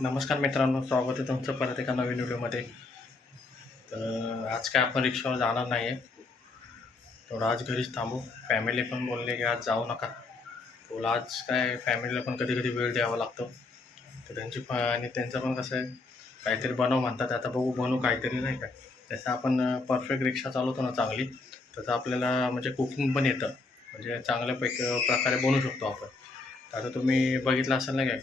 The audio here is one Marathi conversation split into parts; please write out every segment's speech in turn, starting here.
नमस्कार मित्रांनो, स्वागत आहे तुमचं परत एका नवीन व्हिडिओमध्ये. तर आज काय आपण रिक्षावर जाणार नाही आहे. थोडं आज घरीच थांबू. फॅमिली पण बोलले की आज जाऊ नका. बोला आज काय फॅमिलीला पण कधी कधी वेळ द्यावा लागतो. तर आणि त्यांचं पण कसं आहे, काहीतरी बनव म्हणतात. आता बघू बनवू काहीतरी नाही काय. जसं आपण परफेक्ट रिक्षा चालवतो ना चांगली, तसं आपल्याला म्हणजे कुकिंग पण येतं. म्हणजे चांगल्यापैकी प्रकारे बनवू शकतो आपण. तर आता तुम्ही बघितलं असेल ना काय,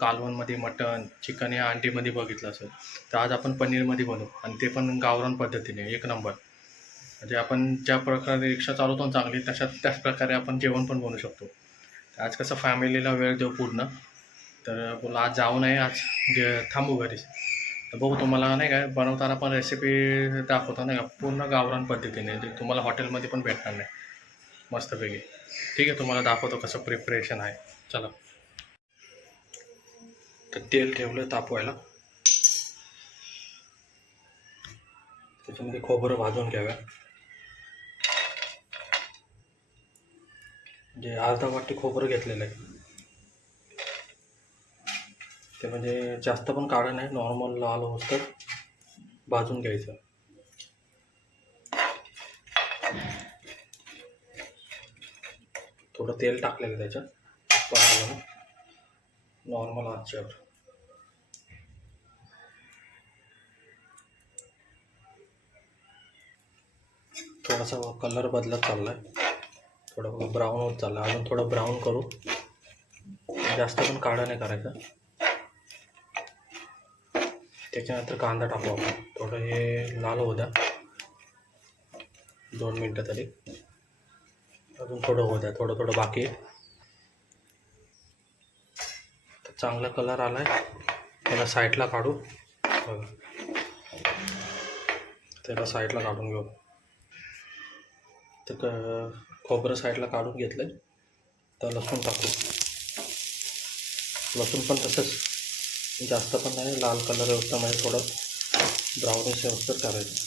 कालवणमध्ये मटण, चिकन या अंडीमध्ये बघितलं असेल. तर आज आपण पनीरमध्ये बनवू आणि ते पण गावरान पद्धतीने एक नंबर. म्हणजे आपण ज्या प्रकारे रिक्षा चालवतो ना चांगली, त्याच प्रकारे आपण जेवण पण बनवू शकतो. तर आज कसं फॅमिलीला वेळ देऊ पूर्ण. तर बोला आज जाऊ नये, आज थांबू घरीच. तर बघू तुम्हाला नाही काय बनवताना पण रेसिपी दाखवतो नाही का, पूर्ण गावरान पद्धतीने जे तुम्हाला हॉटेलमध्ये पण भेटणार नाही, मस्तपैकी. ठीक आहे, तुम्हाला दाखवतो कसं प्रिपरेशन आहे. चला. तर तेल ठेवलं तापवायला. त्याच्यामध्ये खोबरं भाजून घ्याव्या. म्हणजे अर्धा वाटी खोबरं घेतलेलं आहे. ते म्हणजे जास्त पण काढं नाही, नॉर्मल लाल होतं भाजून घ्यायचं. थोडं तेल टाकलेलं त्याच्यात नॉर्मल आचेवर. थोडासा कलर बदलत चालला आहे, थोडं ब्राऊन होत चाललं आहे. अजून थोडं ब्राऊन करू, जास्त पण काढा नाही करायचं. त्याच्यानंतर कांदा टाकू आपण. थोडं हे लाल होऊ द्या 2 मिनटं तरी. अजून थोडं होऊ द्या, थोडं थोडं बाकी आहे. तर चांगला कलर आला आहे, त्याला साईडला काढू. बघा, त्याला साईडला काढून घेऊ. तर खोबरं साईडला काढून घेतलं आहे. तर लसूण टाकू. लसूण पण तसंच जास्त पण नाही, लाल कलर होता म्हणजे थोडं ब्राउनिश होतं करायचं.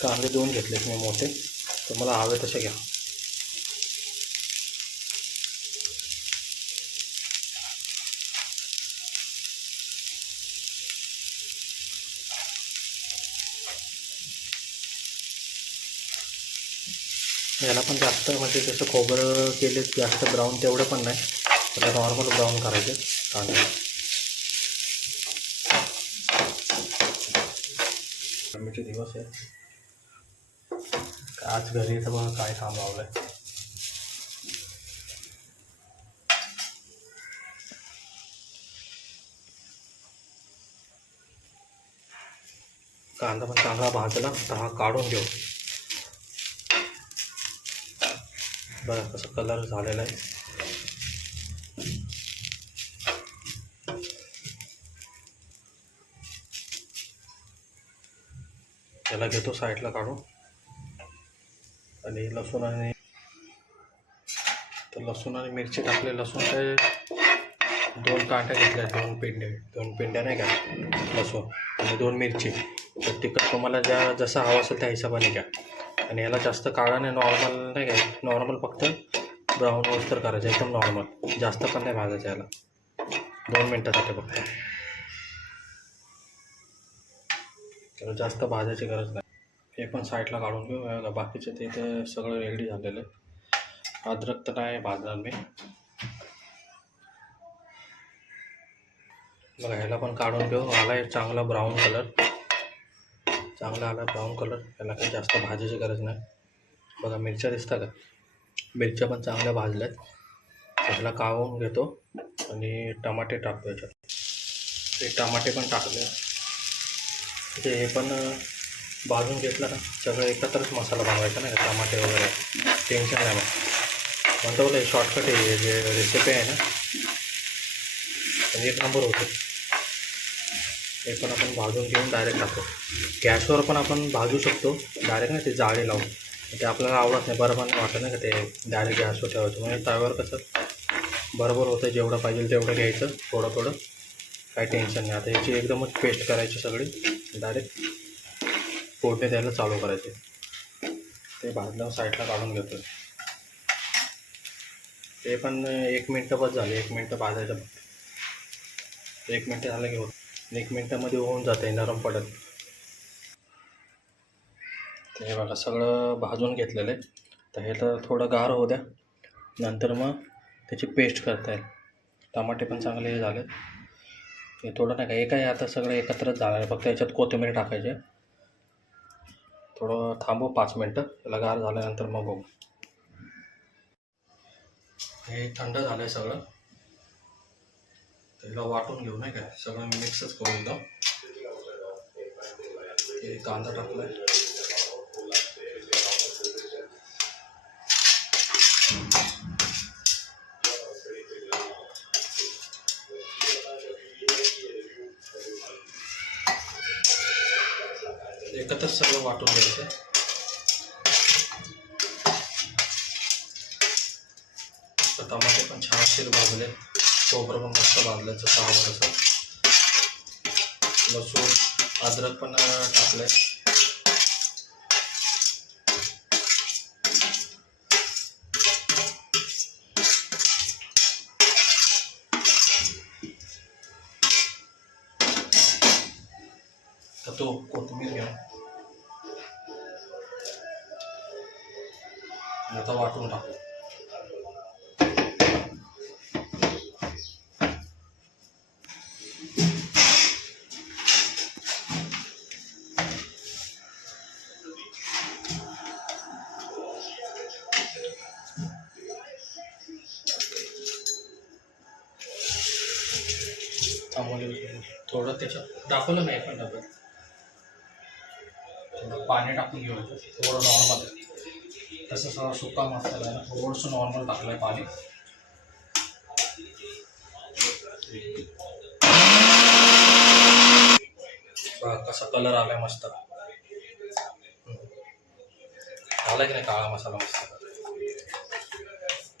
कांदे 2 घेतलेत मी मोठे, तर मला हवे तसे घ्या. याला पण जास्त म्हणजे जसं खोबरं केले जास्त ब्राऊन तेवढं पण नाही, तर नॉर्मल ब्राऊन करायचे कांदे. गरमीचे दिवस आहे, आज घरी तर बघा काय काम लावलं आहे. कांदा पण चांगला भाजला तर हा काढून घेऊ. बघा कसं कलर झालेला आहे. याला घेतो साईडला काढून. आणि लसूण आणि मिरची टाकले. लसूण काय 2 कांड्या घेतल्या, 2 पेंड्या नाही का लसूण, आणि 2 मिरची. तर तिखट तुम्हाला जसं हवं असेल त्या हिशोबाने घ्या. आणि याला जास्त काळा नाही, नॉर्मल नाही काय, नॉर्मल फक्त ब्राऊन रोस्टर करायचं, एकदम नॉर्मल, जास्त पण नाही भाजायचं. याला 2 मिनटासाठी फक्त, त्याला जास्त भाजायची गरज नाही. हे पण साईडला काढून घेऊ. बाकीचे ते तर सगळं रेडी झालेलं आहे. अद्रक तर नाही भाजणार मी. बघा ह्याला पण काढून घेऊ. आला आहे चांगला ब्राऊन कलर, चांगला आला ब्राऊन कलर. याला काही जास्त भाजायची गरज नाही. बघा मिरच्या दिसता का, मिरच्या पण चांगल्या भाजल्यात. त्याला काढून घेतो आणि टमाटे टाकतो याच्यात. ते टमाटे पण टाकले. हे पण भाजून घेतलं ना, सगळं एकत्रच मसाला बनवायचा नाही का, टमाटे वगैरे टेन्शन नाही. मग म्हणतो बोला शॉर्टकट आहे, जे रेसिपी आहे ना, एक नंबर होतो. हे पण आपण भाजून घेऊन डायरेक्ट टाकतो. गॅसवर पण आपण भाजू शकतो डायरेक्ट, नाही ते जाळी लावून. ते आपल्याला आवडत नाही, बरोबर नाही वाटत नाही का ते डायरेक्ट गॅसवर ठेवायचं. म्हणजे तव्यावर कसं बरोबर होतं, जेवढं पाहिजे तेवढं घ्यायचं, थोडं थोडं, काही टेन्शन नाही. आता याची एकदमच पेस्ट करायची सगळी, डायरेक्ट फोडणी द्यायला चालू करायचे. ते भाजल्यावर साईडला काढून घेतो. ते पण 1 मिनटं बस झाले, 1 मिनटं भाजायचं फक्त. 1 मिनटं झालं की होत, 1 मिनटामध्ये होऊन जाते, नरम पडत. ते बघा सगळं भाजून घेतलेलं आहे. तर हे तर थोडं गार होऊ द्या, नंतर मग त्याची पेस्ट करता येईल. टमाटे पण चांगले हे झाले. हे थोडं नाही का एक आहे, आता सगळं एकत्रच झालं आहे, फक्त याच्यात कोथिंबीर टाकायचे. थोडं थांबू 5 मिनटं, त्याला गार झाल्यानंतर मग बघू. हे थंड झालं आहे सगळं, त्याला वाटून घेऊ नाही काय, सगळं मिक्सच करू एकदम. हे कांदा टाकलाय, एकत्रच सगळं वाटून घ्यायचं. तर टमाटे पण छान शिर भाजले, खोबरं पण मस्त भाजलं जसं हवं तसं. लसूण अद्रक पण टाकलंय. तर तो कोथिंबीर घ्या, आता वाटून टाकू. थांबवले थोडं त्याच्यात दाखवलं नाही पण डब्यात, थोडं पाणी टाकून घेऊन थोडं नॉर्मल. तसं सगळा सुका मसाला आहे ना, थोडंसं नॉर्मल टाकलं आहे पाणी. कसा कलर आलाय मस्त, आला की नाही काळा मसाला मस्त.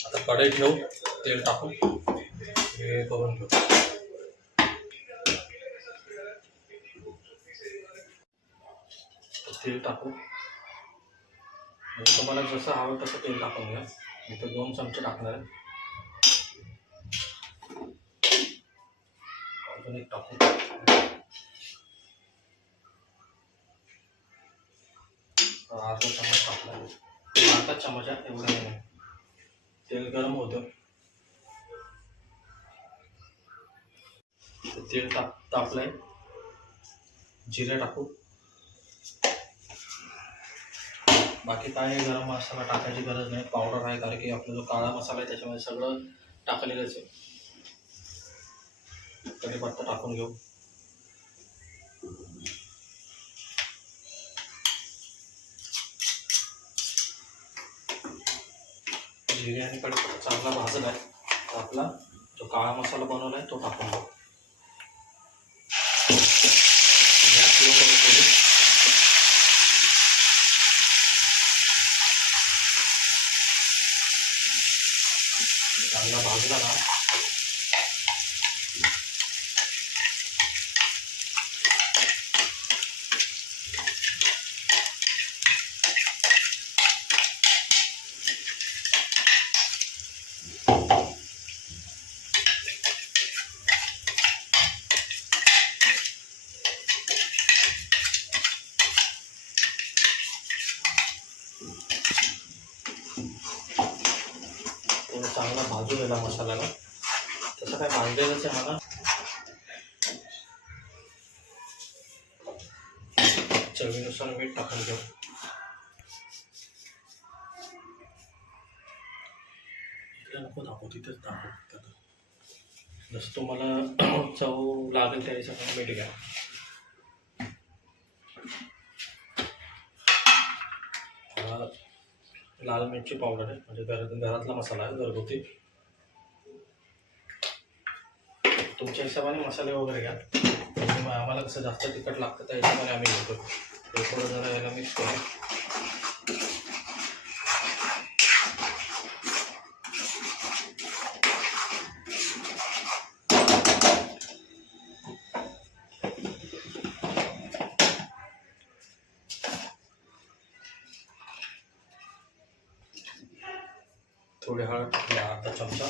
आता कढई ठेवू, तेल टाकू, हे करून घेऊ. तेल टाकू, म्हणजे तुम्हाला जसं हवं तसं तेल टाकून घ्या. इथं 2 चमचे टाकणार आहे, अजून एक टाकू. अर्धा चमच टाकला, अर्धा चमच आहे एवढं नाही. तेल गरम होतं, तेल तापलंय, जिरे टाकू. बाकी काय गरम मसाला टाकायची गरज नाही, पावडर आहे, कारण की आपला जो काळा मसाला आहे त्याच्यामध्ये सगळं टाकलेलंच आहे. कढीपत्ता टाकून घेऊ. जिरे आणि कढीपत्ता चांगला भाजला आहे, तर आपला जो काळा मसाला बनवला आहे तो टाकून घेऊ. गॅस स्लो करू. चांगला भाजला ना, चांगला भाजून गेला मसाल्याला. तसं काय भाजलेलंच आहे मला. चवीनुसार मीठ टाकून घेऊ. इकडे नको दाखवू, तिथेच दाखवू. जसं तुम्हाला चव लागेल त्या हिशोबाने मीठ घ्या. लाल मिरची पावडर आहे, म्हणजे घरातला मसाला आहे, घरगुती. तुमच्या हिशोबाने मसाले वगैरे घ्या, म्हणजे आम्हाला कसं जास्त तिखट लागतं त्या हिशोबाने आम्ही घेतो. ते थोडं जरा याला मिक्स करू. थोडी हळद टाकली, अर्धा चमचा.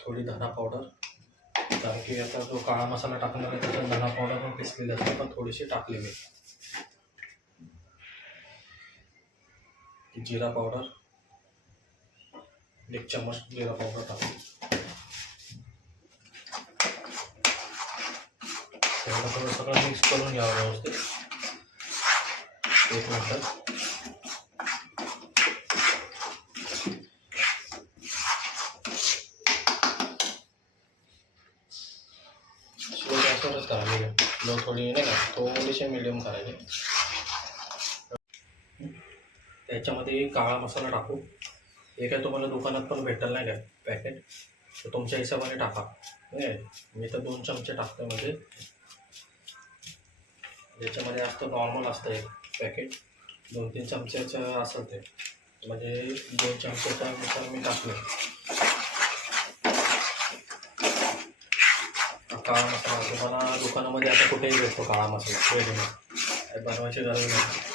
थोडी धना पावडर, कारण की आता जो काळा मसाला टाकणार आहे त्याच्यात धना पावडर पण पिसलेली असते, पण थोडीशी टाकली मी. जिरा पावडर 1 चम्मच जिरा पावडर टाकली. थोडं सगळं मिक्स करून घ्यावं व्यवस्थित. 1 मिनिट. स्लो गॅसवरच करायला, लो थोडी नाही का, थोडीशी मिडियम करायची. त्याच्यामध्ये काळा मसाला टाकू. हे काय तुम्हाला दुकानात पण भेटेल नाही काय पॅकेट, तर तुमच्या हिशोबाने टाका. नाही, मी तर 2 चमचे टाकतो. म्हणजे ज्याच्यामध्ये असतं नॉर्मल असतं एक पॅकेट, 2-3 चमच्याचं असेल ते, म्हणजे 2 चमच्याच्या नुसार मी टाकले. काळा मसाला तुम्हाला दुकानामध्ये आता कुठेही भेटतो काळा मसाला रेडीमेड, बनवायची गरज नाही.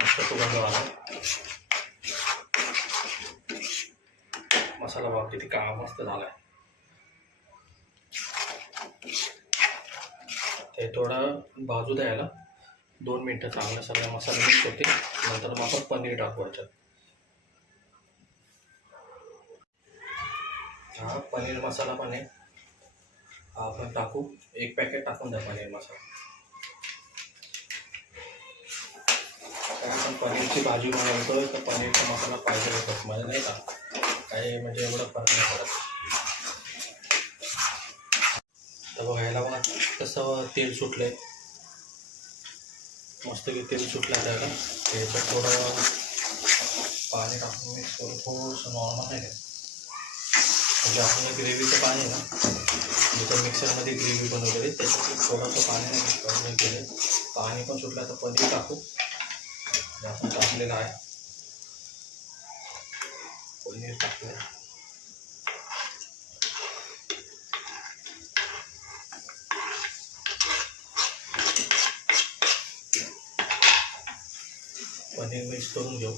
मस्त सुगंध आला. मसाला बघा किती काळा मस्त झाला आहे. ते थोडं भाजू द्यायला 2 मिनटं चांगलं सगळ्या मसाला मिक्स होते. नंतर मग आपण पनीर टाकू याच्यात. हा पनीर मसाला पण आहे, हा आपण टाकू. 1 पॅकेट टाकून द्या पनीर मसाला. आपण पनीरची भाजी बनवतो तर पनीरचा मसाला पाहिजे होतो मला, नाही का, काही म्हणजे एवढं फरक नाही पडत. तर बघायला बघा कसं तेल सुटलंय, मस्त की तेल सुटलं त्याला. त्याच्यात थोडं पाणी टाकून मिक्स करून थोडंसं नॉर्मल नाही का, म्हणजे आपण ग्रेव्हीचं पाणी आहे ना, जिथं मिक्सरमध्ये ग्रेव्ही बनवलेली त्याच्यात थोडंसं पाणी नाही मिक्स करून केले. पाणी पण सुटलं तर पनीर टाकू. आपण टाकलेलं आहे पनीर टाकलं. पनीर मिक्स करून घेऊ.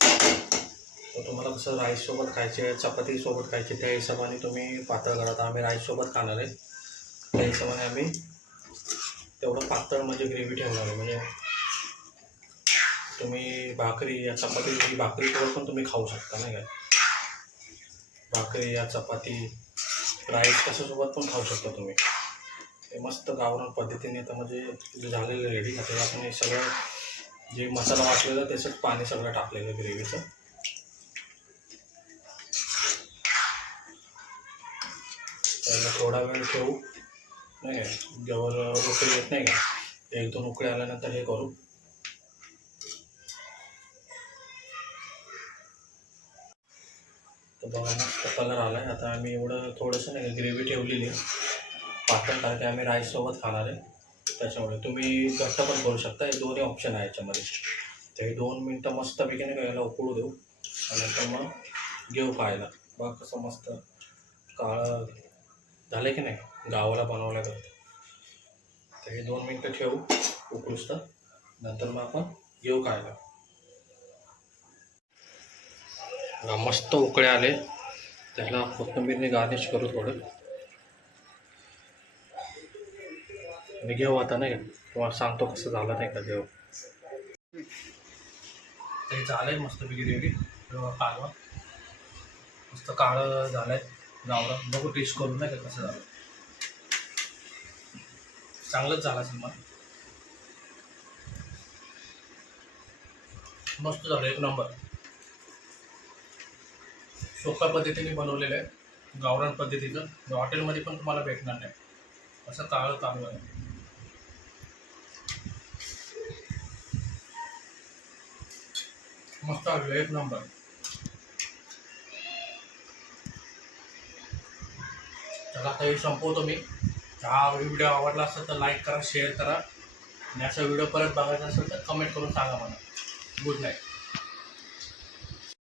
तर तुम्हाला कसं राईससोबत खायचे, चपातीसोबत खायचे, त्या हिशोबाने तुम्ही पातळ करा. तर आम्ही राईससोबत खाणार आहे, त्या हिशोबाने आम्ही तेवढं पातळ म्हणजे ग्रेव्ही ठेवणार आहे. म्हणजे तुम्ही भाकरी या चपाती, भाकरीसोबत पण तुम्ही खाऊ शकता नाही का, भाकरी या चपाती राईस कशासोबत पण खाऊ शकता तुम्ही. ते मस्त गावरान पद्धतीने तर म्हणजे झालेलं रेडी. आता आपण हे सगळं जे मसाला वाटलेला त्याच्यात पाणी सगळं टाकलेलं ग्रेव्हीचं. त्याला थोडा वेळ ठेवू नाही काय, जेव्हा उकळी येत नाही का, 1-2 उकळी आल्यानंतर हे करू. तर बघा मस्त कलर आला आहे. आता आम्ही एवढं थोडंसं नाही का ग्रेव्ही ठेवलेली आहे पातळ, कारण की आम्ही राईससोबत खाणार आहे. त्याच्यामुळे तुम्ही घट्ट पण करू शकता, हे दोन्ही ऑप्शन आहे याच्यामध्ये. ते 2 मिनटं मस्तपैकी नाही का याला उकळू देऊ, आणि नंतर मग घेऊ खायला. बघा कसं मस्त काळं झालं की नाही, गावाला बनवलं जातं. तर हे 2 मिनटं ठेवू उकळूस, तर नंतर मग आपण घेऊ खायला. मस्त उकळे आले, त्याला कोथिंबीरने गार्निश करू थोडं आणि घेऊ आता नाही का. तुम्हाला सांगतो कसं झालं नाही का जेव्हा ते झालं आहे मस्तपैकी रेडी. कालवा मस्त काळं झालं आहे गावरान. बघू टेस्ट करून नाही का कसं झालं. चांगलंच झालं असेल मग, मस्त झालं, 1 नंबर. सोप्या पद्धतीने बनवलेलं आहे, गावरान पद्धतीचं. हॉटेलमध्ये पण तुम्हाला भेटणार नाही असं काळं चालू आहे. मस्त आलं, 1 नंबर. तर आता हे संपवतो मी. हा व्हिडिओ आवडला असेल तर लाईक करा, शेअर करा आणि असा व्हिडिओ परत बघायचा असेल तर कमेंट करून सांगा मला. Good night.